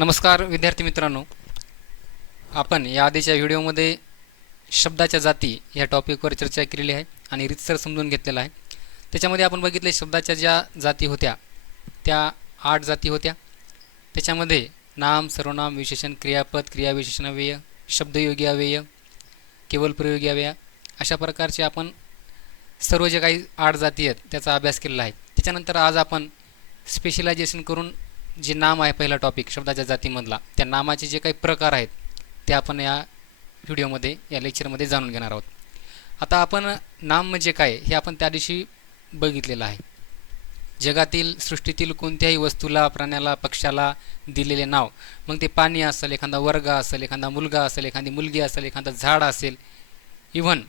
नमस्कार विद्यार्थी मित्रांनो. आपण या आधीच्या व्हिडिओमध्ये शब्दाच्या जाती या टॉपिकवर चर्चा केलेली आहे आणि रितसर समजून घेतलेला आहे. त्याच्यामध्ये आपण बघितले शब्दाच्या ज्या जाती होत्या त्या आठ जाती होत्या. त्याच्यामध्ये नाम सर्वनाम विशेषण क्रियापद क्रियाविशेषणाव्यय शब्दयोगी अव्यय केवल प्रयोगी अव्यय अशा प्रकारचे आपण सर्व जे काही आठ जाती आहेत त्याचा अभ्यास केलेला आहे. त्याच्यानंतर आज आपण स्पेशलायझेशन करून जे नाम आहे पहिला टॉपिक शब्दाच्या जातीमधला त्या नामाचे जे काही प्रकार आहेत ते आपण या व्हिडिओमध्ये या लेक्चरमध्ये जाणून घेणार आहोत. आता आपण नाम म्हणजे काय हे आपण त्या दिवशी बघितलेलं आहे. जगातील सृष्टीतील कोणत्याही वस्तूला प्राण्याला पक्षाला दिलेले नाव मग ते पाणी असेल एखादा वर्ग असेल एखादा मुलगा असेल एखादी मुलगी असेल एखादं झाड असेल इव्हन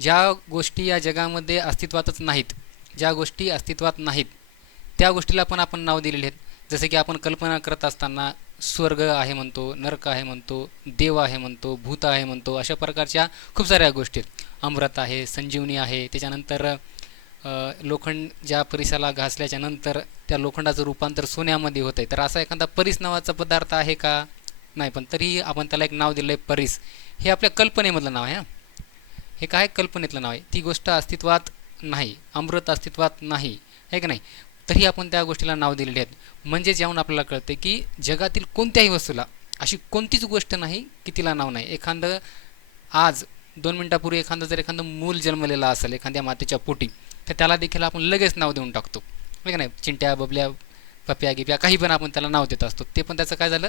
ज्या गोष्टी या जगामध्ये अस्तित्वातच नाहीत ज्या गोष्टी अस्तित्वात नाहीत त्या गोष्टीला पण आपण नाव दिलेले आहेत. जसे की आपण कल्पना करत असताना स्वर्ग आहे म्हणतो नरक आहे म्हणतो देव आहे म्हणतो भूत आहे म्हणतो अशा प्रकारच्या खूप साऱ्या गोष्टी आहेत. अमृत आहे संजीवनी आहे त्याच्यानंतर लोखंड ज्या परिसाला घासल्याच्या नंतर त्या लोखंडाचं रूपांतर सोन्यामध्ये होतं आहे तर असा एखादा परीस नावाचा पदार्थ आहे का? नाही पण तरीही आपण त्याला एक नाव दिलं आहे परीस. हे आपल्या कल्पनेमधलं नाव आहे हां. हे काय कल्पनेतलं नाव आहे? ती गोष्ट अस्तित्वात नाही अमृत अस्तित्वात नाही आहे का नाही? तरी आपण त्या गोष्टीला नाव दिलेले आहेत. म्हणजेच याहून आपल्याला कळते की जगातील कोणत्याही वस्तूला अशी कोणतीच गोष्ट नाही की तिला नाव नाही. एखादं आज दोन मिनटापूर्वी एखादं जर एखादं मूल जन्मलेलं असेल एखाद्या मातेच्या पोटी तर त्याला देखील आपण लगेच नाव देऊन टाकतो. आहे का नाही? चिंट्या बबल्या पप्या गिप्या काही पण आपण त्याला नाव देत असतो. ते पण त्याचं काय झालं?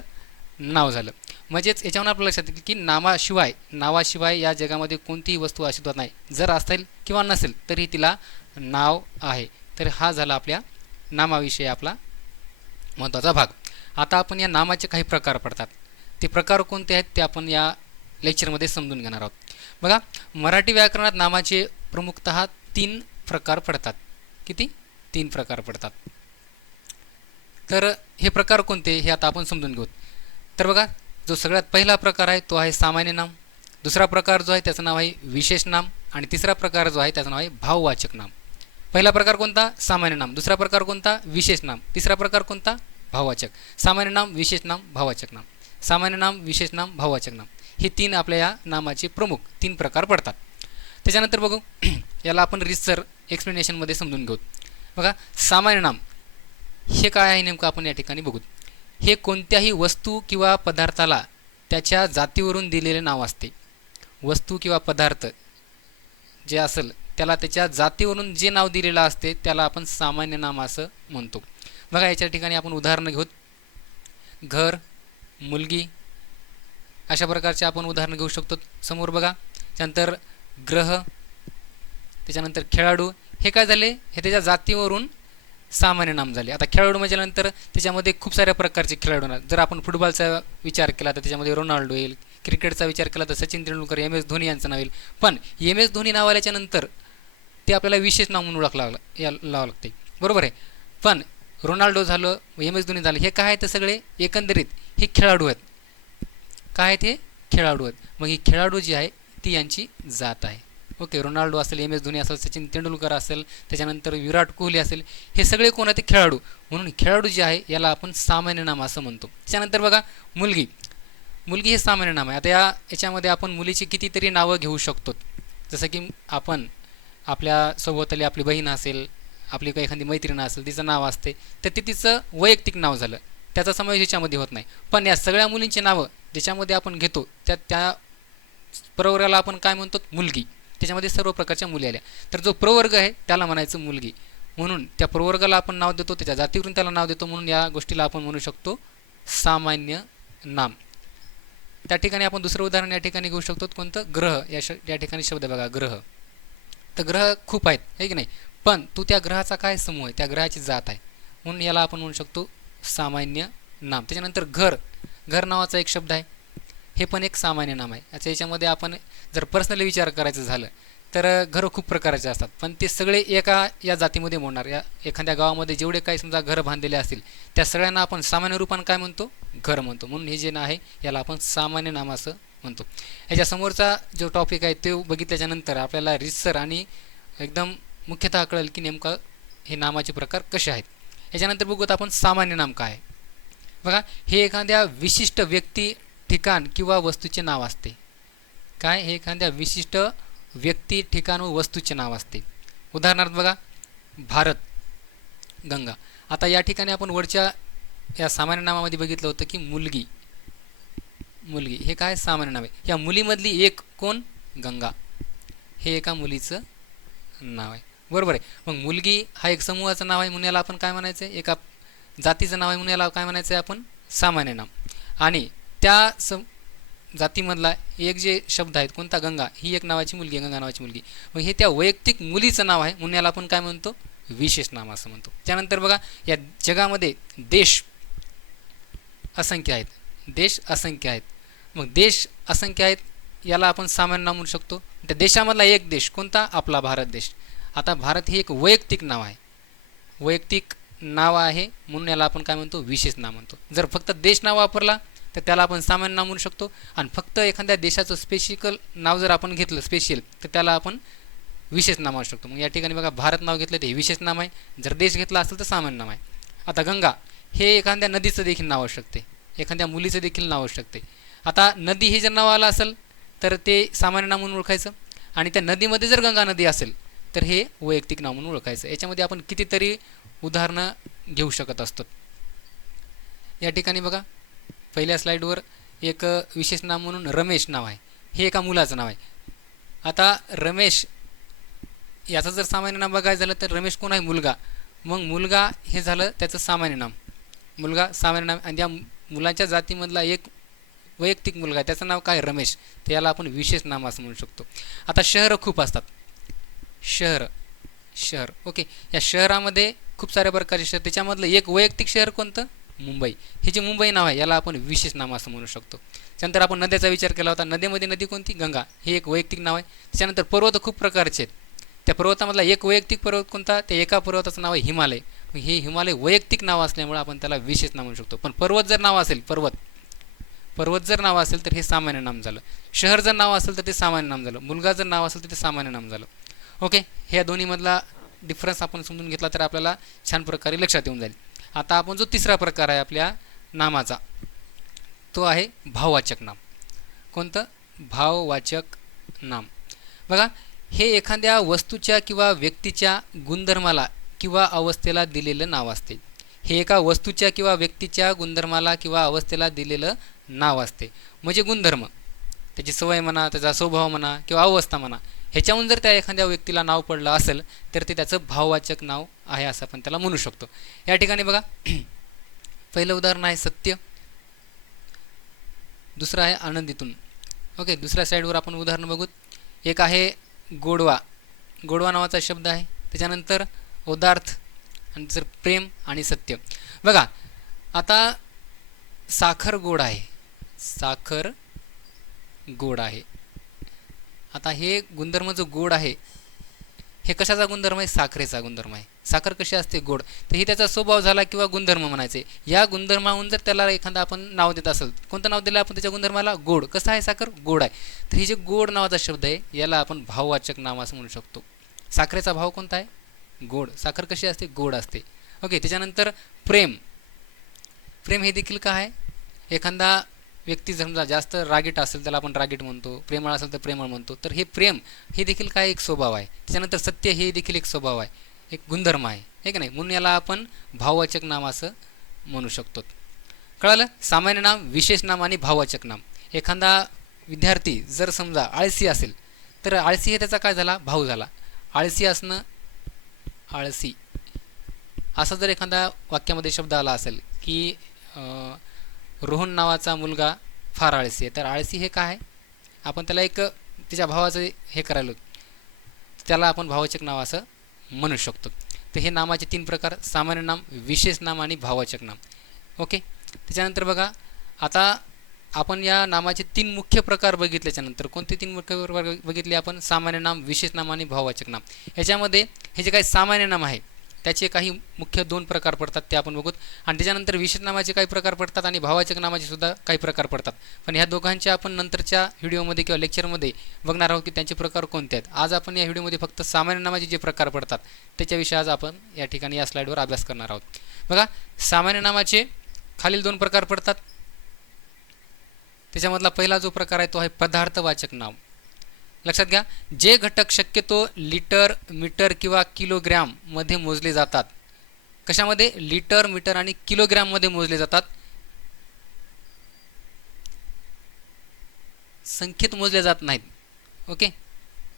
नाव झालं. म्हणजेच याच्यावरून आपल्या लक्षात येईल की नावाशिवाय नावाशिवाय या जगामध्ये कोणतीही वस्तू अस्तित्वात नाही. जर असेल किंवा नसेल तरी तिला नाव आहे. तर हा झाला आपल्या नामाविषयी आपला महत्त्वाचा भाग. आता आपण या नामाचे काही प्रकार पडतात. ते प्रकार कोणते आहेत ते आपण या लेक्चरमध्ये समजून घेणार आहोत. बघा मराठी व्याकरणात नामाचे प्रमुखतः तीन प्रकार पडतात. किती? तीन प्रकार पडतात. तर हे प्रकार कोणते हे आता आपण समजून घेऊ. तर बघा जो सगळ्यात पहिला प्रकार आहे तो आहे सामान्य नाम. दुसरा प्रकार जो आहे त्याचं नाव आहे विशेष नाम. आणि तिसरा प्रकार जो आहे त्याचं नाव आहे भाववाचक नाम. पहिला प्रकार कोणता? सामान्य नाम. दुसरा प्रकार कोणता? विशेष नाम. तिसरा प्रकार कोणता? भाववाचक. सामान्य नाम विशेष नाम भाववाचक नाम. सामान्य नाम विशेष नाम भाववाचक नाम. हे तीन आपल्या या नामाचे प्रमुख तीन प्रकार पडतात. त्याच्यानंतर बघू. याला आपण रिसर एक्सप्लेनेशनमध्ये समजून घेऊ. बघा सामान्य नाम. हे काय आहे नेमकं आपण या ठिकाणी बघू. हे कोणत्याही वस्तू किंवा पदार्थाला त्याच्या जातीवरून दिलेले नाव असते. वस्तू किंवा पदार्थ जे असेल त्याला त्याच्या जातीवरून जे नाव दिलेलं असते त्याला आपण सामान्य नाम असं म्हणतो. बघा याच्या ठिकाणी आपण उदाहरणं घेऊ घर मुलगी अशा प्रकारचे आपण उदाहरणं घेऊ शकतो. समोर बघा त्यानंतर ग्रह त्याच्यानंतर खेळाडू. हे काय झाले? हे त्याच्या जातीवरून सामान्य नाम झाले. आता खेळाडू म्हटल्यानंतर त्याच्यामध्ये खूप साऱ्या प्रकारचे खेळाडू जर आपण फुटबॉलचा विचार केला तर त्याच्यामध्ये रोनाल्डो येईल. क्रिकेटचा विचार केला तर सचिन तेंडुलकर एम एस धोनी यांचं नाव येईल. पण एम एस धोनी नाव आल्याच्यानंतर ते आपल्याला विशेष नाव म्हणून ओळखला लागलं या लावावं लागते बरोबर आहे? पण रोनाल्डो झालं एम एस धोनी झालं हे काय आहेत सगळे? एकंदरीत हे खेळाडू आहेत. काय आहेत हे? खेळाडू आहेत. मग ही खेळाडू जी आहे ती यांची जात आहे. ओके रोनाल्डो असेल एम एस धोनी असेल सचिन तेंडुलकर असेल त्याच्यानंतर विराट कोहली असेल हे सगळे कोण आहेत? खेळाडू. म्हणून खेळाडू जे आहे याला आपण सामान्य नाम असं म्हणतो. त्याच्यानंतर बघा मुलगी. मुलगी हे सामान्य नाम आहे. आता या याच्यामध्ये आपण मुलीची कितीतरी नावं घेऊ शकतो. जसं की आपण आपल्या सभोवताली आपली बहीण असेल आपली काही एखादी मैत्रीण असेल तिचं नाव असते तर ते तिचं वैयक्तिक नाव झालं. त्याचा समावेश याच्यामध्ये होत नाही. पण या सगळ्या मुलींची नावं ज्याच्यामध्ये आपण घेतो त्या त्या प्रवर्गाला आपण काय म्हणतो? मुलगी. त्याच्यामध्ये सर्व प्रकारच्या मुली आल्या. तर जो प्रवर्ग आहे त्याला म्हणायचं मुलगी. म्हणून त्या प्रवर्गाला आपण नाव देतो त्याच्या जातीवरून त्याला नाव देतो म्हणून या गोष्टीला आपण म्हणू शकतो सामान्य नाम. त्या ठिकाणी आपण दुसरं उदाहरण या ठिकाणी घेऊ शकतो. कोणतं? ग्रह. या श या ठिकाणी शब्द बघा ग्रह. तर ग्रह खूप आहेत आहे की नाही? पण तू त्या ग्रहाचा काय समूह आहे? त्या ग्रहाची जात आहे. म्हणून याला आपण म्हणू शकतो सामान्य नाम. त्याच्यानंतर घर. घर नावाचा एक शब्द आहे. हे पण एक सामान्य नाम आहे. याच्या याच्यामध्ये आपण जर पर्सनली विचार करायचं झालं तर घरं खूप प्रकारचे असतात. पण ते सगळे एका या जातीमध्ये मोडणार. या एखाद्या गावामध्ये जेवढे काही समजा घरं बांधलेले असतील त्या सगळ्यांना आपण सामान्य रूपानं काय म्हणतो? घर म्हणतो. म्हणून हे जे ना आहे याला आपण सामान्य नाम असं म्हणतो. याच्यासमोरचा जो टॉपिक आहे तो बघितल्याच्यानंतर आपल्याला रिसर आणि एकदम मुख्यतः कळेल की नेमकं हे नामाचे प्रकार कसे आहेत. याच्यानंतर बघूत आपण सामान्य नाम काय आहे. बघा हे एखाद्या विशिष्ट व्यक्ती ठिकाण किंवा वस्तूचे नाव असते. काय? हे एखाद्या विशिष्ट व्यक्ती ठिकाण व वस्तूचे नाव असते. उदाहरणार्थ बघा भारत गंगा. आता या ठिकाणी आपण वरच्या या सामान्य नामामध्ये बघितलं होतं की मुलगी. मुलगी. हे काय सामान्य नाव आहे? या मुलीमधली एक कोण? गंगा. हे एका मुलीचं नाव आहे. बरोबर आहे. मग मुलगी हा एक समूहाचं नाव आहे म्हणून याला आपण काय म्हणायचं आहे? एका जातीचं नाव आहे म्हणून याला काय म्हणायचं आहे आपण? सामान्य नाव आणि त्या सम जातीमधला एक जे शब्द आहेत कोणता? गंगा. ही एक नावाची मुलगी आहे गंगा नावाची मुलगी. मग हे त्या वैयक्तिक मुलीचं नाव आहे म्हणून याला आपण काय म्हणतो? विशेष नाम असं म्हणतो. त्यानंतर बघा या जगामध्ये देश असंख्य आहेत. देश असंख्य आहेत. मग देश असंख्य आहेत याला आपण सामान्य नाव म्हणू शकतो. त्या देशामधला एक देश कोणता? आपला भारत देश. आता भारत हे एक वैयक्तिक नाव आहे. वैयक्तिक नाव आहे म्हणून याला आपण काय म्हणतो? विशेष नाव म्हणतो. जर फक्त देश नाव वापरला तर त्याला आपण सामान्य नाव म्हणू शकतो. आणि फक्त एखाद्या देशाचं स्पेशिकल नाव जर आपण घेतलं स्पेशल तर त्याला आपण विशेष नाव म्हणू शकतो. मग या ठिकाणी बघा भारत नाव घेतलं ते हे विशेष नाव आहे. जर देश घेतला असेल तर सामान्य नाव आहे. आता गंगा हे एखाद्या नदीचं देखील नाव असू शकते. एखाद्या मुलीचं देखील नाव असू शकते. आता नदी हे जर नाव आलं असेल तर ते सामान्य नाव म्हणून ओळखायचं. आणि त्या नदीमध्ये जर गंगा नदी असेल तर हे वैयक्तिक नाव म्हणून ओळखायचं. याच्यामध्ये आपण कितीतरी उदाहरणं घेऊ शकत असतो. या ठिकाणी बघा पहिल्या स्लाईडवर एक विशेष नाव म्हणून रमेश नाव आहे. हे एका मुलाचं नाव आहे. आता रमेश याचं जर सामान्य नाव बघायचं झालं तर रमेश कोण आहे? मुलगा. मग मुलगा हे झालं त्याचं सामान्य नाम मुलगा सामान्य नाम आणि त्या मुलांच्या जातीमधला एक वैयक्तिक मुलगा आहे त्याचं नाव काय? रमेश. तर याला आपण विशेष नाम असं म्हणू शकतो. आता शहरं खूप असतात. शहर. शहर. ओके. या शहरामध्ये खूप साऱ्या प्रकारचे शहर. त्याच्यामधलं एक वैयक्तिक शहर कोणतं? मुंबई. हे जे मुंबई नाव आहे याला आपण विशेष नाम असं म्हणू शकतो. त्यानंतर आपण नद्याचा विचार केला होता. नदीमध्ये नदी कोणती? गंगा. हे एक वैयक्तिक नाव आहे. त्याच्यानंतर पर्वत खूप प्रकारचे आहेत. त्या पर्वतामधला एक वैयक्तिक पर्वत कोणता? त्या एका पर्वताचं नाव आहे हिमालय. हे हिमालय वैयक्तिक नाव असल्यामुळे आपण त्याला विशेष नाव म्हणू शकतो. पण पर्वत जर नाव असेल पर्वत. पर्वत जर नाव असेल तर हे सामान्य नाम झालं. शहर जर नाव असेल तर ते सामान्य नाम झालं. मुलगा जर नाव असेल तर ते सामान्य नाम झालं. ओके ह्या दोन्हीमधला डिफरन्स आपण समजून घेतला तर आपल्याला छान प्रकारे लक्षात येऊन जाईल. आता आपण जो तिसरा प्रकार आहे आपल्या नामाचा तो आहे भाववाचक नाम. कोणतं? भाववाचक नाम. बघा हे एखाद्या वस्तूच्या किंवा व्यक्तीच्या गुणधर्माला किंवा अवस्थेला दिलेलं नाव असते. हे एका वस्तूच्या किंवा व्यक्तीच्या गुणधर्माला किंवा अवस्थेला दिलेलं नाव असते. म्हणजे गुणधर्म. त्याची सवय म्हणा त्याचा स्वभाव म्हणा किंवा अवस्था म्हणा ह्याच्याहून जर त्या एखाद्या व्यक्तीला नाव पडलं असेल तर ते त्याचं भाववाचक नाव आहे असं आपण त्याला म्हणू शकतो. या ठिकाणी बघा. पहिलं उदाहरण आहे सत्य. दुसरं आहे आनंदीतून. ओके दुसऱ्या साईडवर आपण उदाहरण बघू एक आहे गोडवा. गोडवा नावाचा शब्द आहे. त्याच्यानंतर उदार्थ आणि प्रेम आणि सत्य. बघा आता साखर गोड आहे. साखर गोड आहे. आता हे गुणधर्म जो गोड आहे हे कशाचा गुणधर्म आहे? साखरेचा गुणधर्म आहे. साखर कशी असते? गोड. तर हे त्याचा स्वभाव झाला किंवा गुणधर्म म्हणायचे. या गुणधर्माहून जर त्याला एखादा आपण नाव देत असेल कोणतं नाव दिलं आपण त्याच्या गुणधर्माला? गोड. कसं आहे साखर? गोड आहे. तर ही जे गोड नावाचा शब्द आहे याला आपण भाववाचक नाव असं म्हणू शकतो. साखरेचा भाव कोणता आहे? गोड. साखर कशी असते? गोड असते. ओके त्याच्यानंतर प्रेम. प्रेम हे देखील काय आहे? एखादा व्यक्ती समजा जास्त रागीट असेल त्याला आपण रागीट म्हणतो प्रेमळ असेल तर प्रेमळ म्हणतो. तर हे प्रेम हे देखील काय एक स्वभाव आहे? त्याच्यानंतर सत्य हे देखील एक स्वभाव आहे. एक गुणधर्म आहे. हे की नाही? म्हणून याला आपण भाववाचक नाम असं म्हणू शकतो. कळालं? सामान्य नाम विशेष नाम आणि भाववाचक नाम. एखादा विद्यार्थी जर समजा आळसी असेल तर आळसी हे त्याचा काय झाला? भाव झाला. आळसी असणं आळसी. असा जर एखादा वाक्यामध्ये शब्द आला असेल की रोहन नावाचा मुलगा फार आळसी आहे. तर आळसी हे काय? आहे आपण त्याला एक त्याच्या भावाचं हे करायलो त्याला आपण भावाचक नाव असं म्हणू शकतो. तर हे नामाचे तीन प्रकार सामान्य नाम विशेष नाम आणि भावाचक नाम. ओके? त्याच्यानंतर बघा आता आपण या नामाचे तीन मुख्य प्रकार बघितल्याच्यानंतर कोणते तीन मुख्य प्रकार बघितले आपण? सामान्य नाम विशेष नाम आणि भाववाचक नाम. ह्याच्यामध्ये हे जे काही सामान्य नाम आहे त्याचे काही मुख्य दोन प्रकार पडतात ते आपण बघूत. आणि त्याच्यानंतर विशेष नामाचे काही प्रकार पडतात आणि भावाचक नामाचे सुद्धा काही प्रकार पडतात. पण ह्या दोघांचे आपण नंतरच्या व्हिडिओमध्ये किंवा लेक्चरमध्ये बघणार आहोत की त्यांचे प्रकार कोणते आहेत. आज आपण या व्हिडिओमध्ये फक्त सामान्य नामाचे जे प्रकार पडतात त्याच्याविषयी आज आपण या ठिकाणी या स्लाईडवर अभ्यास करणार आहोत. बघा सामान्य नामाचे खालील दोन प्रकार पडतात. त्याच्यामधला पहिला जो प्रकार आहे तो आहे पदार्थवाचक नाव लक्षात घ्या जे घटक शक्यतो लिटर मीटर किंवा किलोग्रॅममध्ये मोजले जातात कशामध्ये? लिटर मीटर आणि किलोग्रॅममध्ये मोजले जातात. संख्येत मोजले जात नाहीत ओके?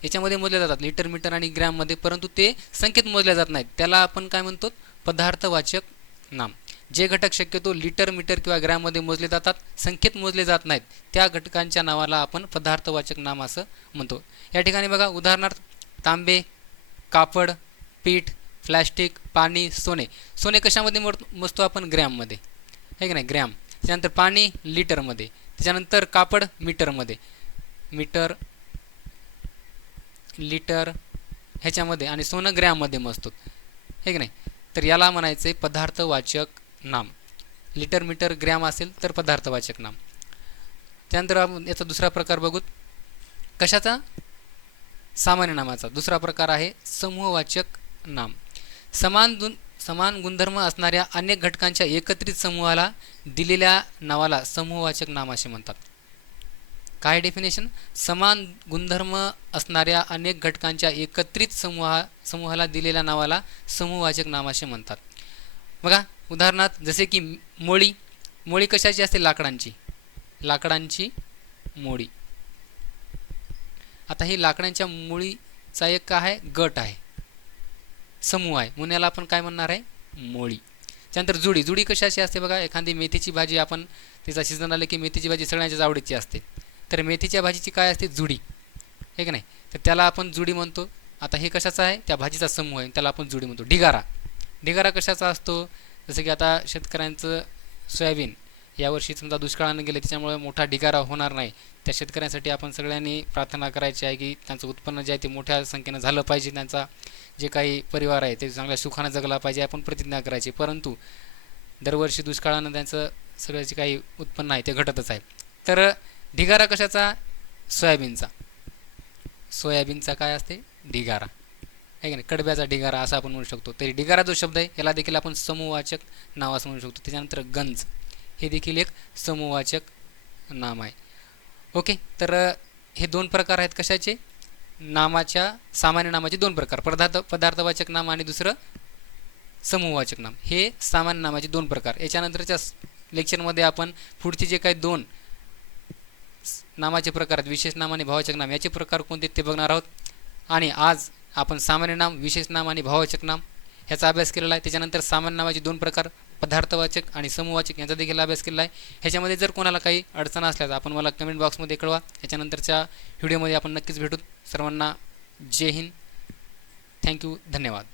याच्यामध्ये मोजले जातात लिटर मीटर आणि ग्रॅममध्ये परंतु ते संख्येत मोजले जात नाहीत. त्याला आपण काय म्हणतो? पदार्थवाचक नाम. जे घटक शक्यतो लिटर मीटर किंवा ग्रॅममध्ये मोजले जातात संख्येत मोजले जात नाहीत त्या घटकांच्या नावाला आपण पदार्थवाचक नाम असं म्हणतो. या ठिकाणी बघा उदाहरणार्थ तांबे कापड पीठ प्लॅस्टिक पाणी सोने. सोने कशामध्ये मोड मोजतो आपण ग्रॅममध्ये? आहे की नाही? ग्रॅम. त्याच्यानंतर पाणी लिटरमध्ये. त्याच्यानंतर कापड मीटरमध्ये. मीटर लिटर ह्याच्यामध्ये आणि सोनं ग्रॅममध्ये मोजतो. आहे की नाही? तर याला म्हणायचं आहे पदार्थवाचक नाम. लिटर मीटर ग्रॅम असेल तर पदार्थवाचक नाम. त्यानंतर आपण याचा दुसरा प्रकार बघू कशाचा? सामान्य नामाचा. दुसरा प्रकार आहे समूहवाचक नाम. समान गुण समान गुणधर्म असणाऱ्या अनेक घटकांच्या एकत्रित समूहाला दिलेल्या नावाला समूहवाचक नाम असे म्हणतात. काय डेफिनेशन समान गुणधर्म असणाऱ्या अनेक घटकांच्या एकत्रित समूहा समूहाला दिलेल्या नावाला समूहवाचक नाम असे म्हणतात. बघा उदाहरणार्थ जसे की मोळी मोळी कशाची असते? लाकडांची. लाकडांची मोळी. आता ही लाकडांच्या मुळीचा एक काय आहे? गट आहे. समूह आहे. म्हणून याला आपण काय म्हणणार आहे? मोळी. त्यानंतर जुडी. जुडी कशाची असते बघा? एखादी मेथीची भाजी आपण तिचा सीझन आलं की मेथीची भाजी सगळ्यांच्याच आवडीची असते. तर मेथीच्या भाजीची काय असते? जुडी. हे की नाही? तर त्याला आपण जुडी म्हणतो. आता हे कशाचं आहे? त्या भाजीचा समूह आहे. त्याला आपण जुडी म्हणतो. ढिगारा. ढिगारा कशाचा असतो? जसं की आता शेतकऱ्यांचं सोयाबीन यावर्षी समजा दुष्काळानं गेले त्याच्यामुळे मोठा ढिगारा होणार नाही. त्या शेतकऱ्यांसाठी आपण सगळ्यांनी प्रार्थना करायची आहे की त्यांचं उत्पन्न जे आहे ते मोठ्या संख्येनं झालं पाहिजे. त्यांचा जे काही परिवार आहे ते चांगल्या सुखानं जगला पाहिजे आपण प्रतिज्ञा करायची. परंतु दरवर्षी दुष्काळानं त्यांचं सगळं जे काही उत्पन्न आहे ते घटतच आहे. तर ढिगारा कशाचा? सोयाबीनचा. सोयाबीनचा काय असते? ढिगारा. आहे की नाही? कडब्याचा ढिगारा असा आपण म्हणू शकतो. तरी ढिगारा जो शब्द आहे याला देखील आपण समूहवाचक नाव असं म्हणू शकतो. त्याच्यानंतर गंज हे देखील एक समूहवाचक नाम आहे. ओके तर हे दोन प्रकार आहेत कशाचे? नामाच्या सामान्य नामाचे दोन प्रकार. पदार्थ पदार्थवाचक नाम आणि दुसरं समूहवाचक नाम. हे सामान्य नामाचे दोन प्रकार. याच्यानंतरच्या लेक्चरमध्ये आपण पुढचे जे काही दोन नामाचे प्रकार आहेत विशेष नाम आणि भावाचक नाम याचे प्रकार कोणते ते बघणार आहोत. आणि आज आपण सामान्य नाम विशेष नाम आणि भाववाचक नाम ह्याचा अभ्यास केलेला आहे. त्याच्यानंतर सामान्य नामाचे दोन प्रकार पदार्थवाचक आणि समूहवाचक यांचा देखील अभ्यास केला आहे. ह्याच्यामध्ये जर कोणाला काही अडचण असल्यास आपण मला कमेंट बॉक्समध्ये कळवा. याच्यानंतरच्या व्हिडिओमध्ये आपण नक्कीच भेटू. सर्वांना जय हिंद. थँक्यू धन्यवाद.